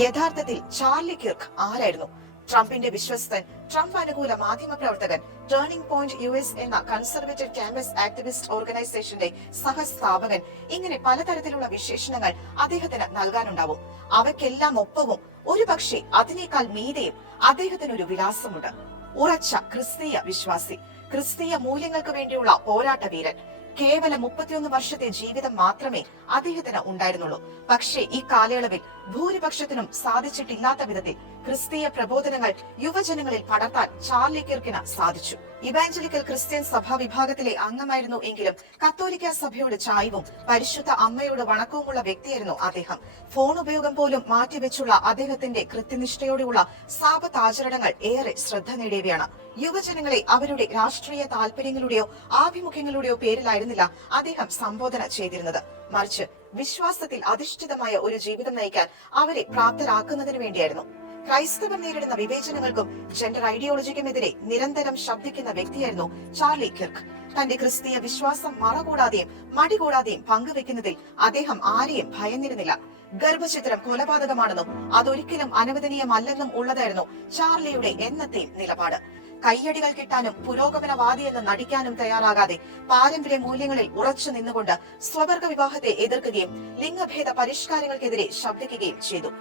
യഥാർത്ഥത്തിൽ Charlie Kirk ആരായിരുന്നു? ട്രംപിന്റെ വിശ്വസ്തൻ, ട്രംപ് അനുകൂല മാധ്യമപ്രവർത്തകൻ, ടേണിംഗ് പോയിന്റ് US എന്ന കൺസർവേറ്റീവ് ക്യാമ്പസ് ആക്ടിവിസ്റ്റ് ഓർഗനൈസേഷന്റെ സഹസ്ഥാപകൻ, ഇങ്ങനെ പലതരത്തിലുള്ള വിശേഷണങ്ങൾ അദ്ദേഹത്തിന് നൽകാനുണ്ടാവും. അവയ്ക്കെല്ലാം ഒപ്പവും ഒരുപക്ഷെ അതിനേക്കാൾ മീതെയും അദ്ദേഹത്തിനൊരു വിലാസമുണ്ട്. ഉറച്ച ക്രിസ്തീയ വിശ്വാസി, ക്രിസ്തീയ മൂല്യങ്ങൾക്ക് വേണ്ടിയുള്ള പോരാട്ട വീരൻ. കേവലം 31 വർഷത്തെ ജീവിതം മാത്രമേ അദ്ദേഹത്തിന് ഉണ്ടായിരുന്നുള്ളൂ. പക്ഷേ ഈ കാലയളവിൽ ഭൂരിപക്ഷത്തിനും സാധിച്ചിട്ടില്ലാത്ത വിധത്തിൽ ക്രിസ്തീയ പ്രബോധനങ്ങൾ യുവജനങ്ങളിൽ പടർത്താൻ ചാർലി കിർക്കിന് സാധിച്ചു. ഇവാഞ്ചലിക്കൽ ക്രിസ്ത്യൻ സഭാ വിഭാഗത്തിലെ അംഗമായിരുന്നു എങ്കിലും കത്തോലിക്ക സഭയോട് ചായ്വും പരിശുദ്ധ അമ്മയോട് വണക്കവുമുള്ള വ്യക്തിയായിരുന്നു അദ്ദേഹം. ഫോൺ ഉപയോഗം പോലും മാറ്റിവെച്ചുള്ള അദ്ദേഹത്തിന്റെ കൃത്യനിഷ്ഠയോടെയുള്ള സാബത്ത് ആചരണങ്ങൾ ഏറെ ശ്രദ്ധ നേടിയവയാണ്. യുവജനങ്ങളെ അവരുടെ രാഷ്ട്രീയ താല്പര്യങ്ങളുടെയോ ആഭിമുഖ്യങ്ങളുടെയോ പേരിലായിരുന്നില്ല അദ്ദേഹം സംബോധന ചെയ്തിരുന്നത്. മറിച്ച് വിശ്വാസത്തിൽ അധിഷ്ഠിതമായ ഒരു ജീവിതം നയിക്കാൻ അവരെ പ്രാപ്തരാക്കുന്നതിന് വേണ്ടിയായിരുന്നു. ക്രൈസ്തവർ നേരിടുന്ന വിവേചനങ്ങൾക്കും ജെൻഡർ ഐഡിയോളജിക്കുമെതിരെ നിരന്തരം ശബ്ദിക്കുന്ന വ്യക്തിയായിരുന്നു ചാർലി കിർക്ക്. തന്റെ ക്രിസ്തീയ വിശ്വാസം മറകൂടാതെയും മടികൂടാതെയും പങ്കുവെക്കുന്നതിൽ അദ്ദേഹം ആരെയും ഭയന്നിരുന്നില്ല. ഗർഭചിത്രം കൊലപാതകമാണെന്നും അതൊരിക്കലും അനുവദനീയമല്ലെന്നും ഉള്ളതായിരുന്നു ചാർലിയുടെ എന്നത്തെയും നിലപാട്. കയ്യടികൾ കിട്ടാനും പുരോഗമനവാദിയെന്ന് നടിക്കാനും തയ്യാറാകാതെ പാരമ്പര്യ മൂല്യങ്ങളിൽ ഉറച്ചു നിന്നുകൊണ്ട് സ്വവർഗ വിവാഹത്തെ എതിർക്കുകയും ലിംഗഭേദ പരിഷ്കാരങ്ങൾക്കെതിരെ ശബ്ദിക്കുകയും ചെയ്തു.